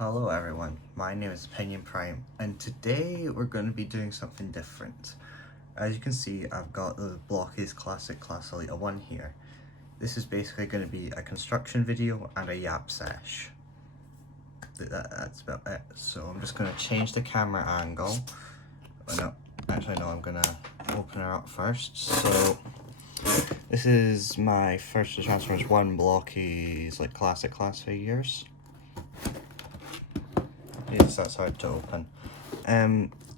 Hello everyone, my name is Opinion Prime, and today we're going to be doing something different. As you can see, I've got the Blokees Classic Class Elita-1 here. This is basically going to be a construction video and a yap sesh. That's about it. So I'm just going to change the camera angle. Oh, no, actually no, I'm going to open her up first. So this is my first Transformers 1 Blokees Classic Class figures. Yes, that's hard to open.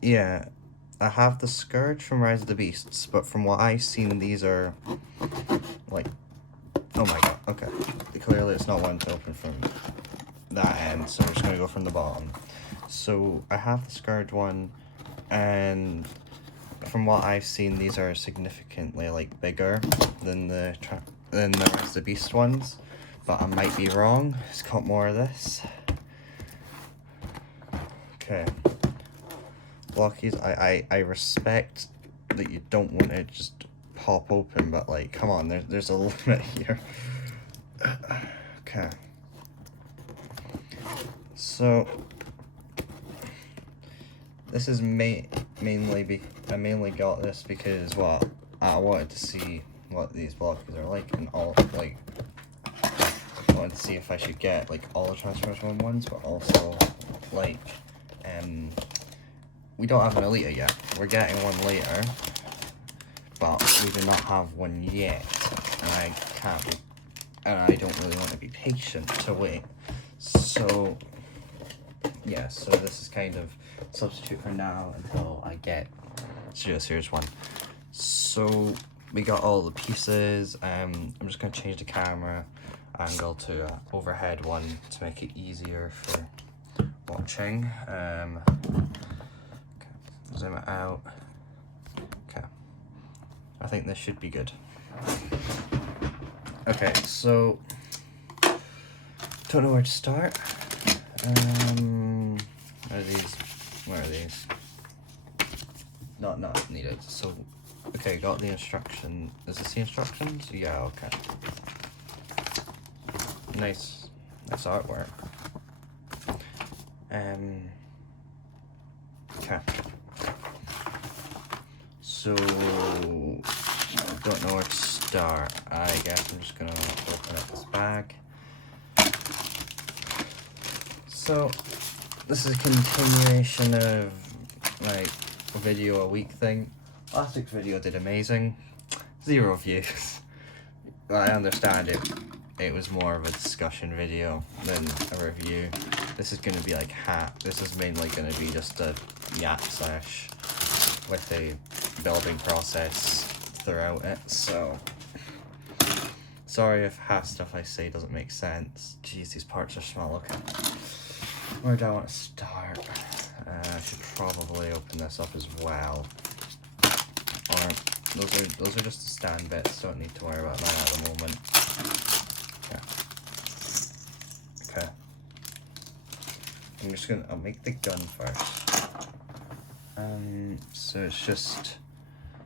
Yeah, I have the Scourge from Rise of the Beasts, but from what I've seen, these are like, oh my god, okay. Clearly it's not one to open from that end, so we're just gonna go from the bottom. So I have the Scourge one, and from what I've seen, these are significantly bigger than the Rise of the Beast ones, but I might be wrong. It's got more of this. Okay, Blokees, I respect that you don't want to just pop open, but come on, there's a limit here. Okay. So this is I mainly got this because I wanted to see what these Blokees are like, and I wanted to see if I should get all the Transformers 1 ones, but also we don't have an Elita yet. We're getting one later, but we do not have one yet, and I don't really want to be patient to wait. So yeah, so this is kind of substitute for now until I get Studio Series 1. So we got all the pieces. I'm just going to change the camera angle to overhead one to make it easier for watching. Zoom it out. Okay, I think this should be good. Okay, so don't know where to start. Where are these? Not needed. So okay, got the instruction. Is this the instructions? Yeah, okay. Nice artwork. Okay. So I don't know where to start. I guess I'm just gonna open up this bag. So this is a continuation of a video a week thing. Last week's video did amazing. 0 views. I understand it was more of a discussion video than a review. This is gonna be this is mainly gonna be just a yap sesh with a building process throughout it, so sorry if half stuff I say doesn't make sense. Jeez, these parts are small. Okay, where do I want to start? I should probably open this up as well. Or those are just the stand bits, don't need to worry about that at the moment. Okay. I'll make the gun first.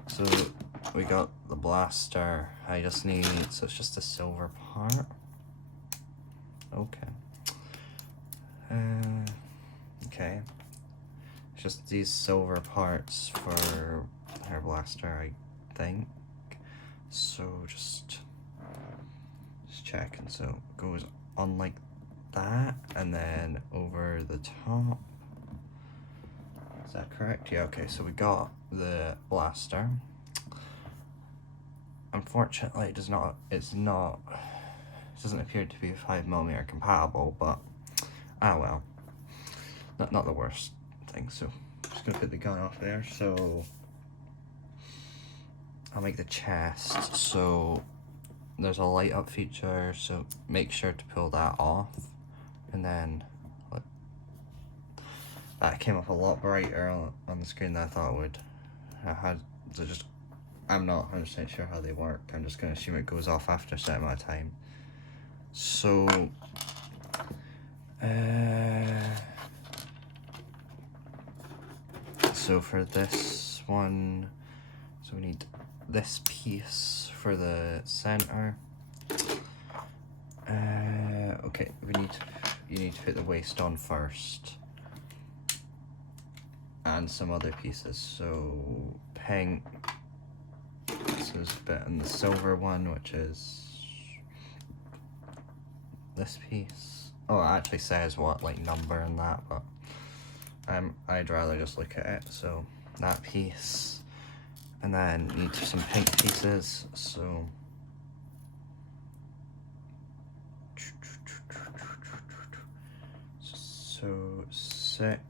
So we got the blaster. So it's just a silver part. Okay. Okay. It's just these silver parts for her blaster, I think. So just checking. So it goes on like that, and then over the top. Is that correct? Yeah, okay, so we got the blaster. Unfortunately, it doesn't appear to be 5mm compatible, but well. Not the worst thing. So I'm just gonna put the gun off there. So I'll make the chest. So there's a light up feature, so make sure to pull that off, and then that came up a lot brighter on the screen than I thought it would. I'm not 100% sure how they work. I'm just gonna assume it goes off after a certain amount of time. So so for this one, so we need this piece for the center. Okay, we need you need to put the waist on first. And some other pieces. So pink. So there's a bit on the silver one, which is this piece. Oh, it actually says what like number and that, but I'd rather just look at it. So that piece, and then you need some pink pieces. So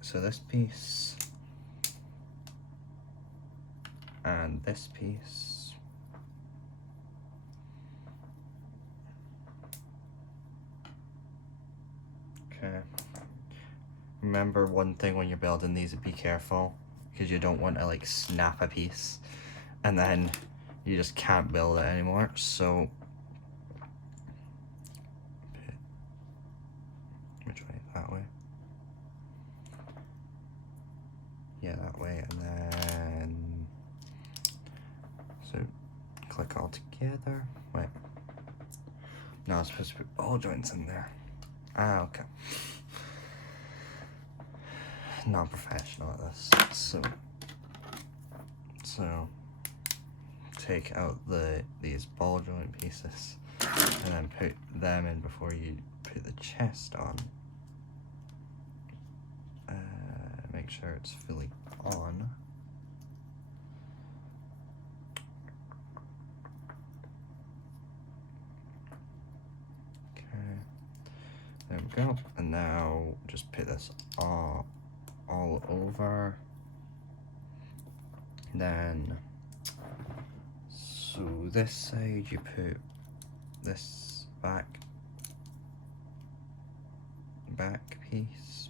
so this piece and this piece. Okay. Remember one thing when you're building these, be careful, because you don't want to like snap a piece and then you just can't build it anymore. So which way? That way? Yeah, that way, and then so click all together. Wait. No, I'm supposed to put ball joints in there. Ah, okay. Not professional at this. So take out these ball joint pieces and then put them in before you put the chest on. Make sure it's fully on. Okay, there we go. And now just put this all over. Then, so this side you put this back piece.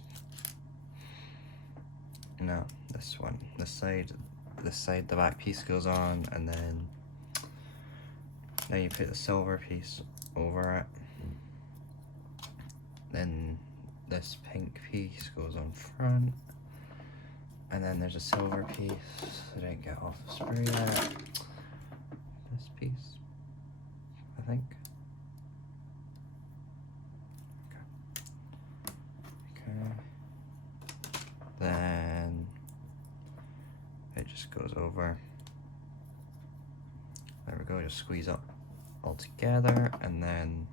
No, this one. This side the back piece goes on, and then you put the silver piece over it. Then this pink piece goes on front, and then there's a silver piece. I didn't get off the spray yet. This piece, I think. Okay. Then it just goes over. There we go, just squeeze up all together, and then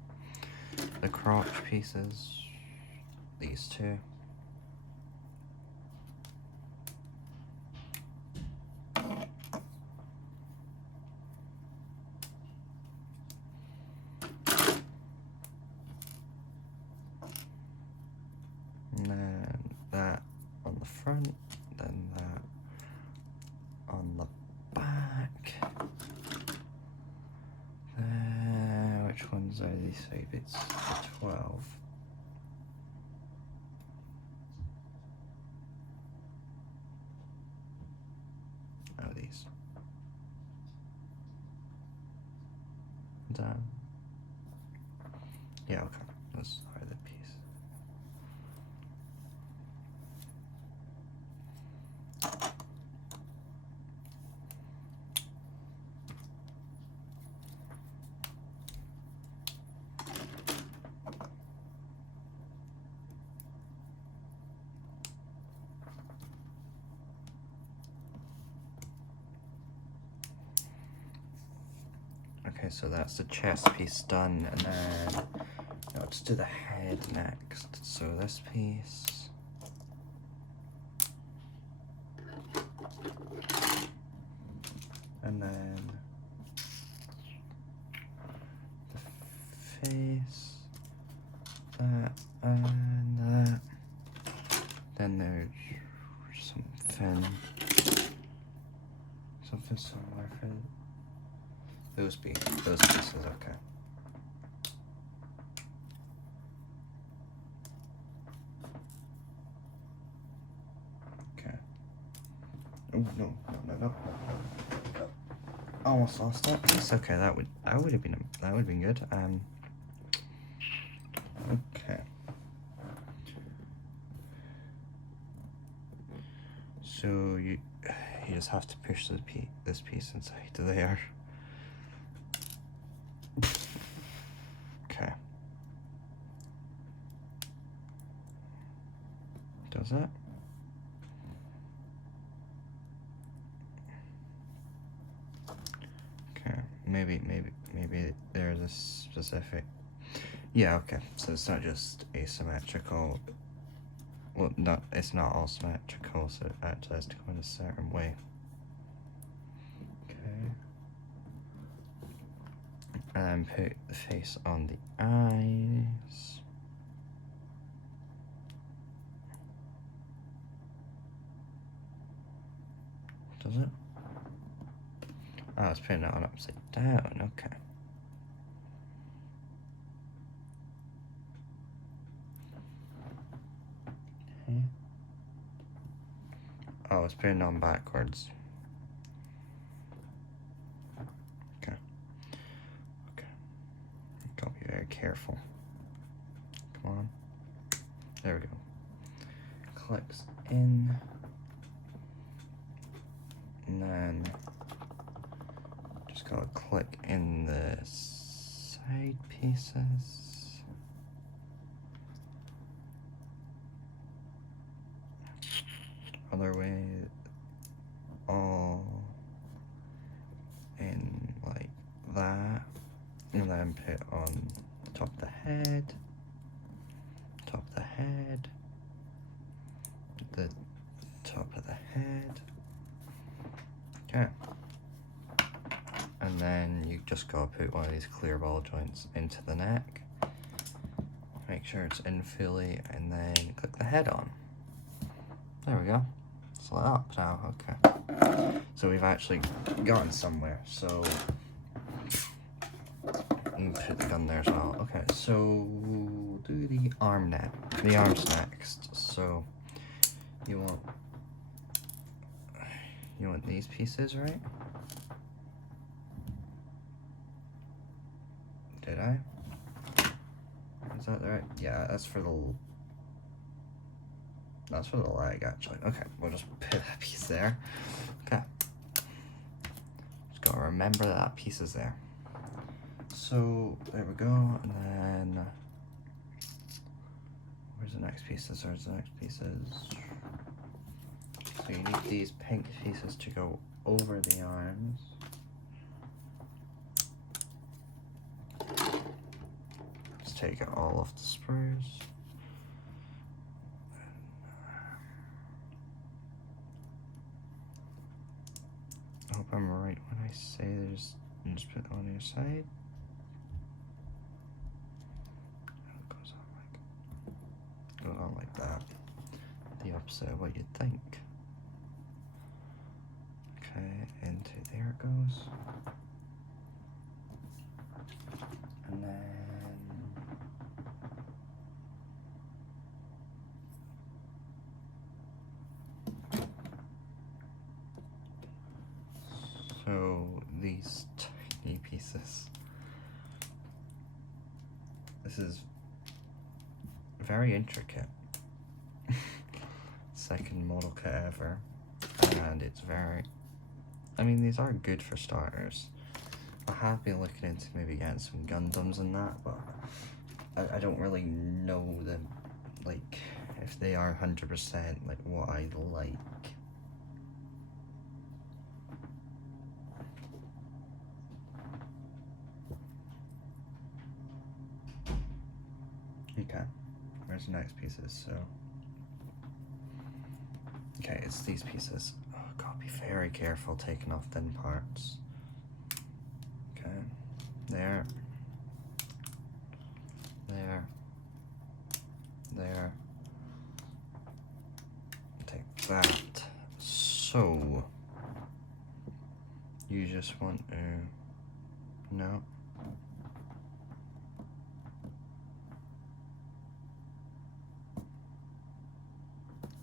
the crotch pieces, these two. And then that on the front, then that on the back. Which ones are these? It's the 12. Oh, these. Done. Yeah, okay. Those are the piece. Okay, so that's the chest piece done, and then let's do the head next. So this piece, and then the face, that and that. Then there's something similar for those pieces, okay. Okay. Oh no. Almost lost that piece. Okay, that would have been good. Okay. So you just have to push this piece inside there. Okay. Does it? Okay, maybe there's a specific. Yeah, okay. So it's not just asymmetrical. Well, it's not all symmetrical, so it actually has to go in a certain way. Okay. And put the face on the eyes. Does it? Oh, it's putting it on upside down, okay. Okay. Oh, it's putting it on backwards. Okay. Okay. Gotta be very careful. Come on. There we go. Clicks in. And then just gotta click in the side pieces. Other way, all in like that. And then put on the top of the head, top of the head, the top of the head. Okay. And then you just gotta put one of these clear ball joints into the neck. Make sure it's in fully, and then click the head on. There we go. It's lit up now, okay. So we've actually gotten somewhere, so you can put the gun there as well. Okay, so do the arms next. So you want these pieces, right? Did I? Is that right? Yeah, that's for the leg, actually. Okay, we'll just put that piece there. Okay. Just gotta remember that piece is there. So, there we go, and then where's the next pieces? Where's the next pieces? So you need these pink pieces to go over the arms. Let's take out all of the spurs. I hope I'm right when I say there's, and just put it on your side. It goes on like that. The opposite of what you'd think. Okay, into there it goes. And then so these tiny pieces. This is very intricate. Second model kit ever, and it's very, I mean, these are good for starters. I have been looking into maybe getting some Gundams and that, but I don't really know them, like, if they are 100% like what I like. Okay, where's the next pieces? So, okay, it's these pieces. Oh, gotta be very careful taking off thin parts. Okay, there, there, there. Take that. So, you just want to, no.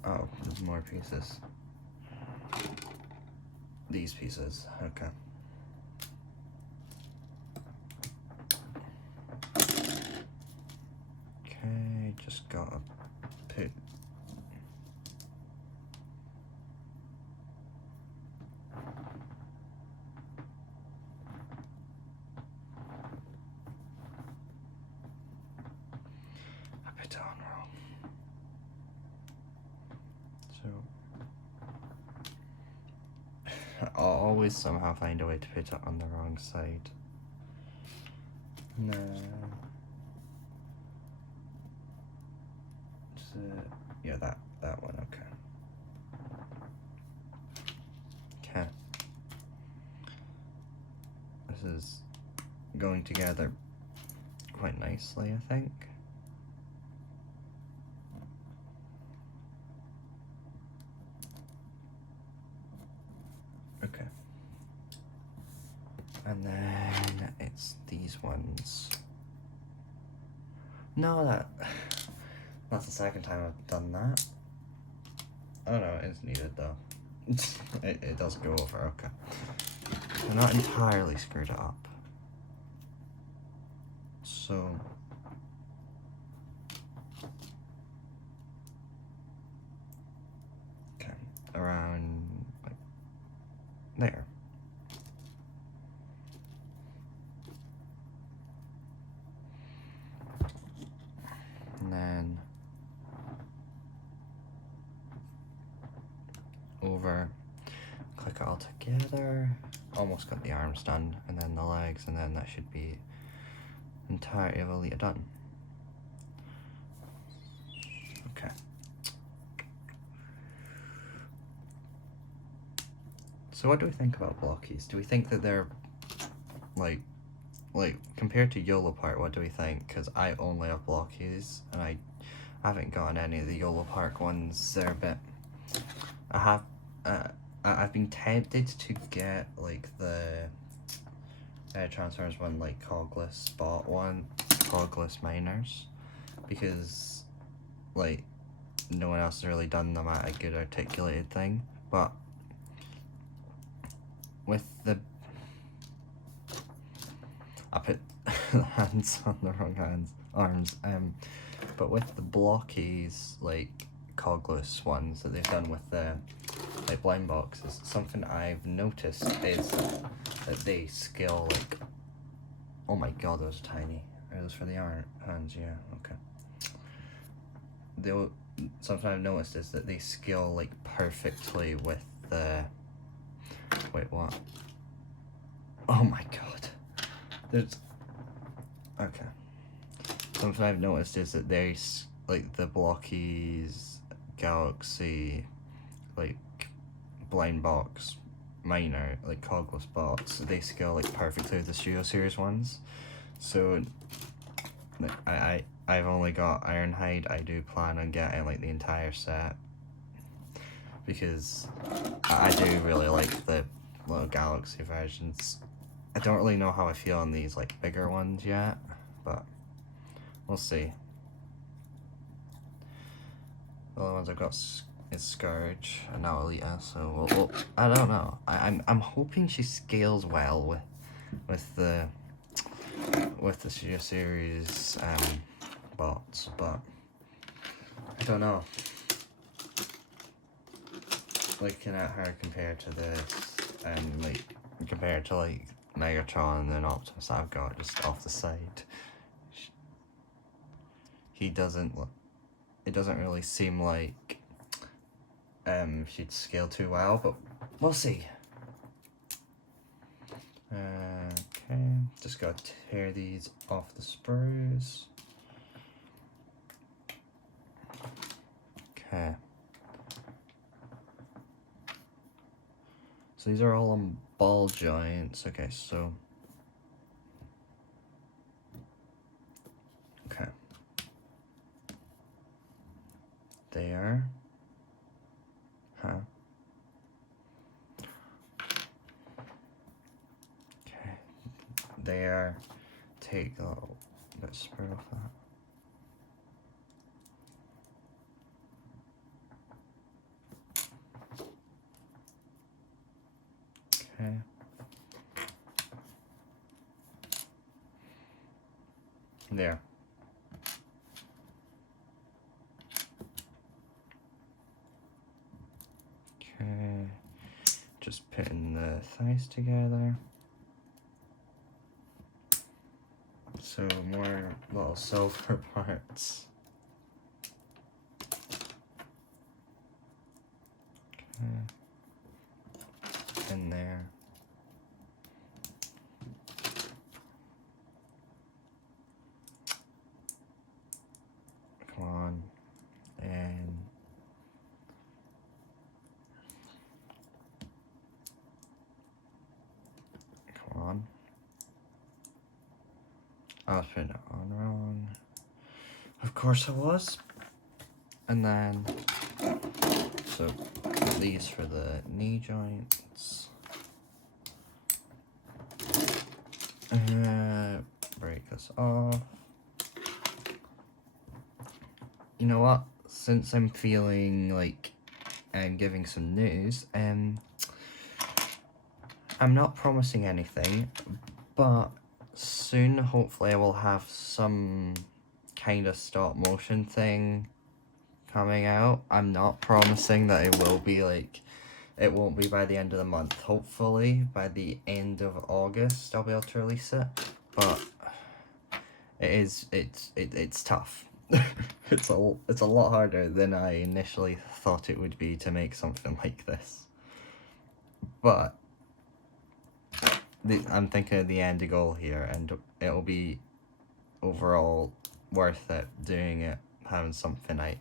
Oh, there's more pieces. These pieces, okay. Okay, just gotta put I put it on wrong. I'll always somehow find a way to put it on the wrong side. No. Yeah, that one, okay. Okay. This is going together quite nicely, I think. Okay. And then it's these ones. No, that's the second time I've done that. Oh no, it's needed though. it does go over, okay. I'm not entirely screwed it up. So okay, around like there. And then over, click it all together. Almost got the arms done, and then the legs, and then that should be entirety of Elita done. Okay. So what do we think about Blokees? Do we think that they're like compared to YOLO Park, what do we think? Because I only have Blokees and I haven't gotten any of the YOLO Park ones. They're a bit, I've been tempted to get like the Transformers one, like Cogless bought one, Cogless Miners, because like no one else has really done them at a good articulated thing. But with the, I put hands on the wrong arms. But with the Blokees, like Cogless ones that they've done with the like blind boxes, something I've noticed is that they scale like, oh my god, those are tiny. Are those for the hands? Yeah, okay. Something I've noticed is that they scale like perfectly with the, wait, what? Oh my god. There's, okay. Something I've noticed is that there's like the Blokees Galaxy, like blind box minor, like Cogless box, they scale like perfectly with the Studio Series ones. So I've only got Ironhide. I do plan on getting like the entire set because I do really like the little Galaxy versions. I don't really know how I feel on these like bigger ones yet, but we'll see. The other ones I've got is Scourge and now Elita, so we'll, I don't know. I'm hoping she scales well with the Studio Series bots, but I don't know. Looking at her compared to this, and like compared to like Megatron and then Optimus I've got just off the side, he doesn't look. It doesn't really seem like she'd scale too well, but we'll see. Okay, just gotta tear these off the sprues. Okay. So these are all on ball joints. Okay, so okay. There. Huh. Okay. There. Take a little bit of spread off that. Okay. There. Okay. Just putting the thighs together. So more little silver parts. I was putting it on wrong. Of course I was. And then, so these for the knee joints. Break this off. You know what? Since I'm feeling like I'm giving some news, I'm not promising anything, but soon, hopefully, I will have some kind of stop motion thing coming out. I'm not promising that it will be like, it won't be by the end of the month. Hopefully, by the end of August, I'll be able to release it. But it's tough. it's a lot harder than I initially thought it would be to make something like this. But I'm thinking of the end goal here, and it'll be overall worth it doing it, having something like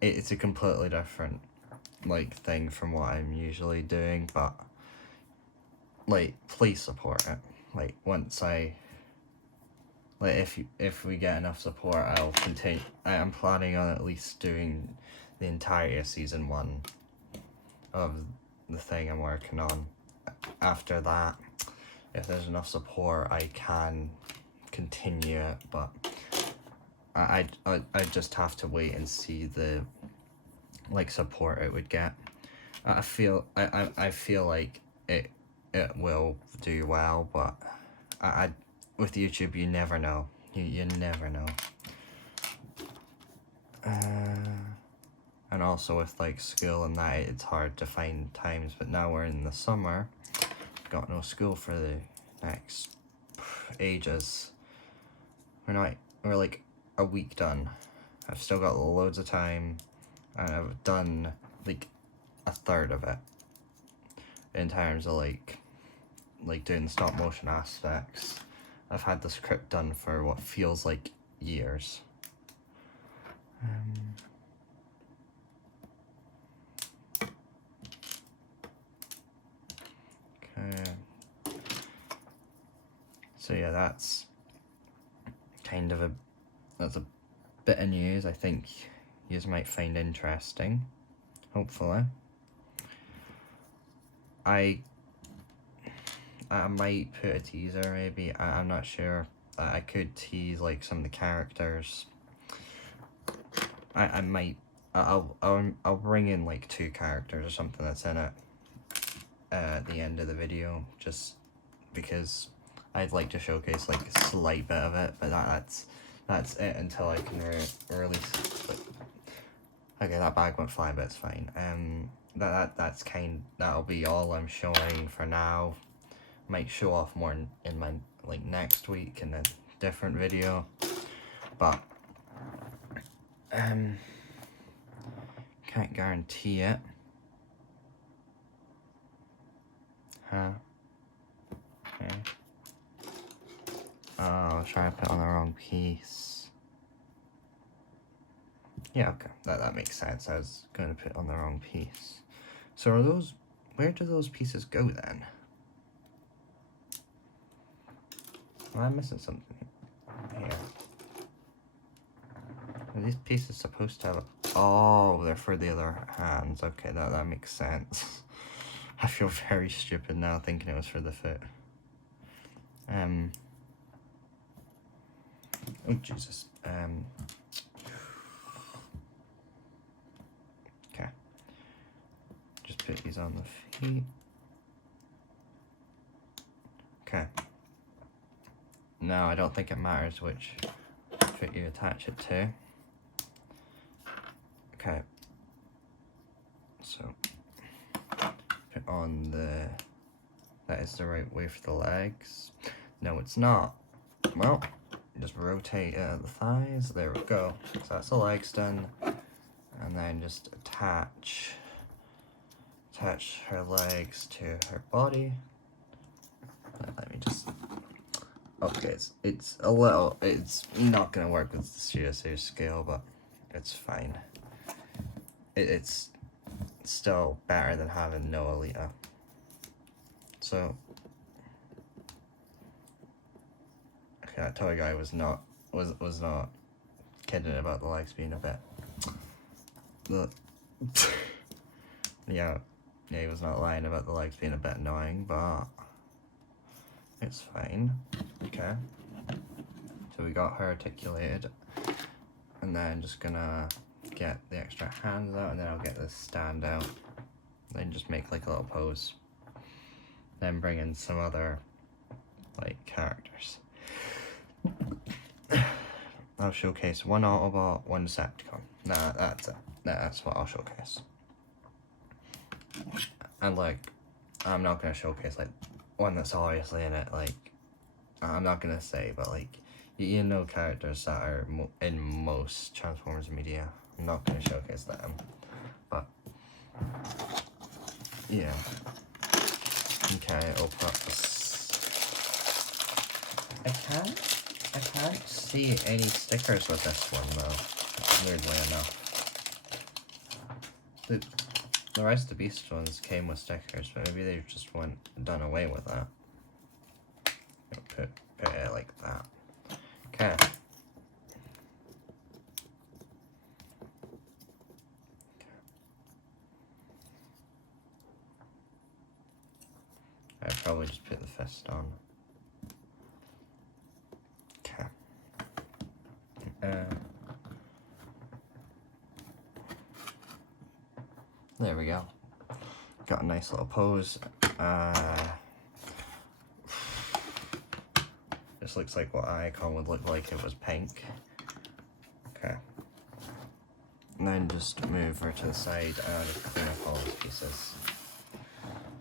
it's a completely different like thing from what I'm usually doing, but like please support it. Like once if we get enough support, I'll continue. I'm planning on at least doing the entire season 1 of the thing I'm working on. After that, if there's enough support, I can continue it, but I just have to wait and see the like support it would get. I feel like it will do well, but I with YouTube you never know. You never know. And also with like school and that, it's hard to find times, but now we're in the summer, got no school for the next ages. We're like a week done. I've still got loads of time, and I've done like a third of it in terms of like doing the stop motion aspects. I've had the script done for what feels like years. Okay. So yeah, that's kind of that's a bit of news I think you might find interesting, hopefully. I might put a teaser, maybe. I'm not sure. I could tease like some of the characters. I might. I'll bring in like 2 characters or something that's in it at the end of the video, just because I'd like to showcase like a slight bit of it, but that's it until I can release. Okay, that bag went fly, but it's fine. That'll be all I'm showing for now. Might show off more in my like next week in a different video, but can't guarantee it. Huh? Okay. Oh, I was trying to put on the wrong piece. Yeah, okay, that makes sense. I was going to put on the wrong piece. So are those, where do those pieces go then? Am I missing something here? Are these pieces supposed to have... Oh, they're for the other hands. Okay, that makes sense. I feel very stupid now thinking it was for the foot. Oh, Jesus. Okay. Just put these on the feet. Okay. No, I don't think it matters which foot you attach it to. Okay. So, put on the... That is the right way for the legs. No, it's not. Well, just rotate the thighs. There we go. So that's the legs done. And then just attach her legs to her body. Let me just... Okay, it's a little... It's not going to work with the CSA scale, but it's fine. It's still better than having no Elita. So... that toy guy was not kidding about the legs being a bit. Yeah, he was not lying about the legs being a bit annoying, but it's fine. Okay. So we got her articulated, and then just gonna get the extra hands out, and then I'll get this stand out, then just make like a little pose, then bring in some other like characters. I'll showcase one Autobot, one Decepticon. Nah, that's it. That's what I'll showcase. And like, I'm not gonna showcase like one that's obviously in it. Like, I'm not gonna say, but like, you know characters that are in most Transformers media. I'm not gonna showcase them, but yeah. Okay, open up this. I can't see any stickers with this one though, weirdly enough. The rest of the Beast ones came with stickers, but maybe they just done away with that. Put it like that. Okay. I'd probably just put the fist on. Okay. There we go. Got a nice little pose. This looks like what Icon would look like if it was pink. Okay. And then just move her to the side and just clean up all these pieces.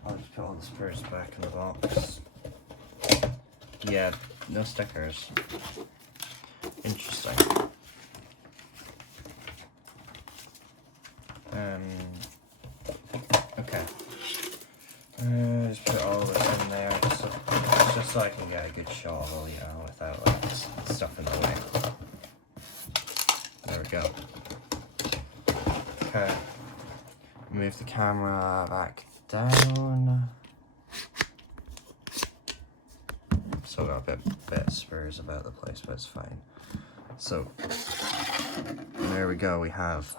I'll just put all the spurs back in the box. Yeah, no stickers. Interesting. Okay. Just put all this in there, just so I can get a good shot of Elita without like stuff in the way. There we go. Okay. Move the camera back down. Still got a bit of spurs about the place, but it's fine. So there we go. We have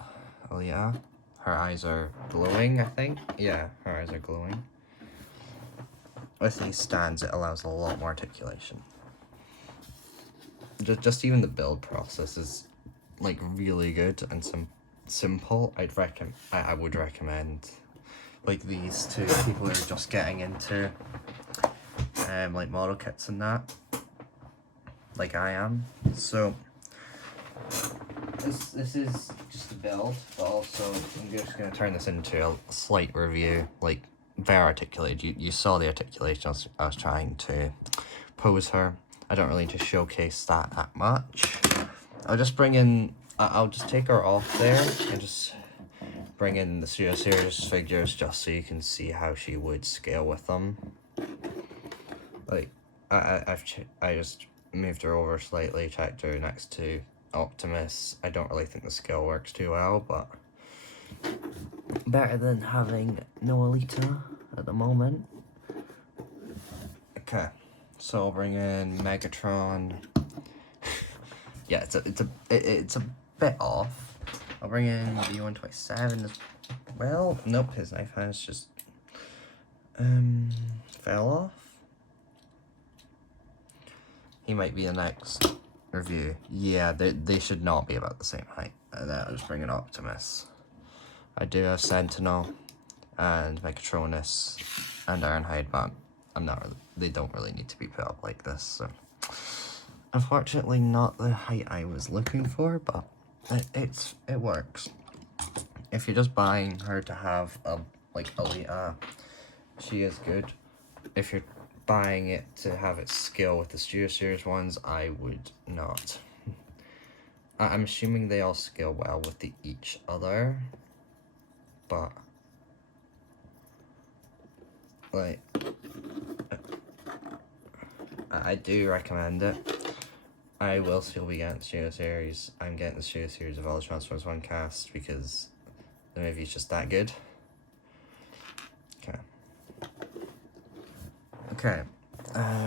Elita. Her eyes are glowing, I think. Yeah, her eyes are glowing. With these stands, it allows a lot more articulation. Just even the build process is like really good and simple. I would recommend like these to people who are just getting into like model kits and that, like I am. So this is just a build, but also I'm just going to turn this into a slight review, like very articulated. You saw the articulation I was trying to pose her. I don't really need to showcase that much. I'll just bring in, I'll just take her off there and just bring in the Studio Series figures just so you can see how she would scale with them. Like, I just moved her over slightly, checked her next to Optimus. I don't really think the scale works too well, but better than having no Elita at the moment. Okay, so I'll bring in Megatron. Yeah, it's a bit off. I'll bring in B-127 as well. Nope, his knife hands just fell off. He might be the next review. Yeah, they should not be about the same height. And then I'll just bring in Optimus. I do have Sentinel and Megatronus and Ironhide, but they don't really need to be put up like this. So unfortunately, not the height I was looking for, but it works. If you're just buying her to have a like Elita, she is good. If you're buying it to have it scale with the Studio Series ones, I would not. I'm assuming they all scale well with each other, but like I do recommend it. I will still be getting the Studio Series. I'm getting the Studio Series of all the Transformers 1 cast because the movie's just that good. Okay. Okay.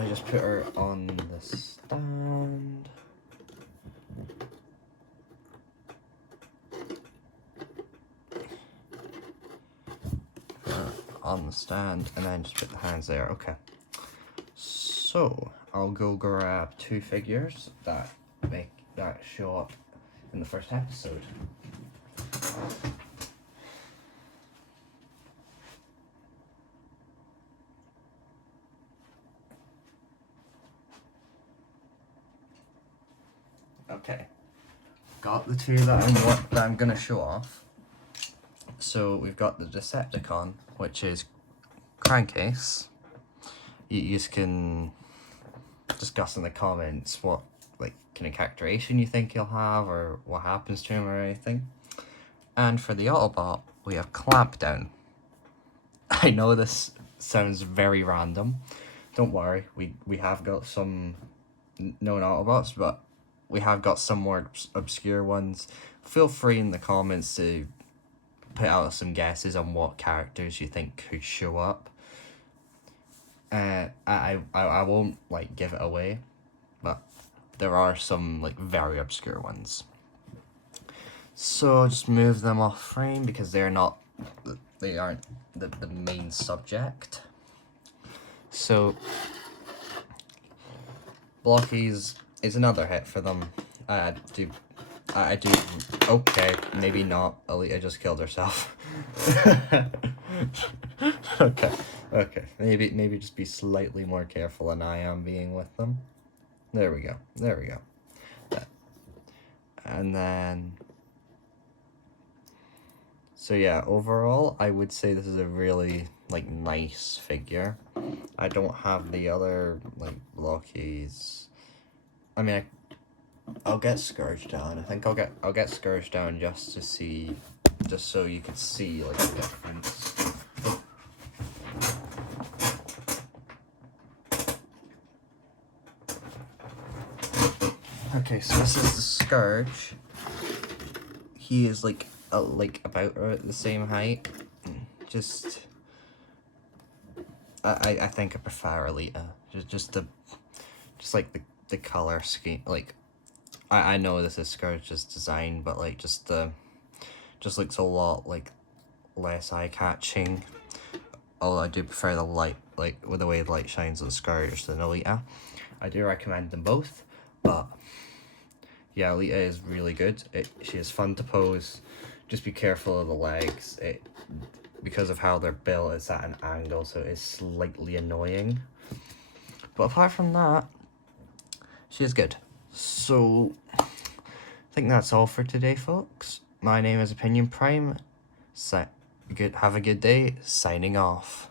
Just put her on the stand. On the stand, and then just put the hands there. Okay. So I'll go grab 2 figures that show up in the first episode. Okay, got the 2 that I'm gonna show off. So we've got the Decepticon, which is Crankcase. You just can discuss in the comments what kind of characterization you think he'll have, or what happens to him, or anything. And for the Autobot, we have Clampdown. I know this sounds very random. Don't worry, we have got some known Autobots, but we have got some more obscure ones. Feel free in the comments to put out some guesses on what characters you think could show up. I won't give it away, but there are some very obscure ones. So I'll just move them off frame because they aren't the main subject. So Blokees is another hit for them. I do. Okay, maybe not. Elita just killed herself. Okay. Maybe just be slightly more careful than I am being with them. There we go. And then, so yeah, overall, I would say this is a really nice figure. I don't have the other Blokees. I mean, I'll get Scourge down. I think I'll get Scourge down just so you can see the difference. Okay, so this is the Scourge. He is about the same height. Just I think I prefer Elita. Just the color scheme. I know this is Scourge's design, but just looks a lot less eye-catching. Although I do prefer the light, with the way the light shines on Scourge than Elita. I do recommend them both, but yeah, Elita is really good. She is fun to pose. Just be careful of the legs. Because of how they're built, it's at an angle, so it's slightly annoying. But apart from that, she is good. So I think that's all for today, folks. My name is Opinion Prime. Have a good day. Signing off.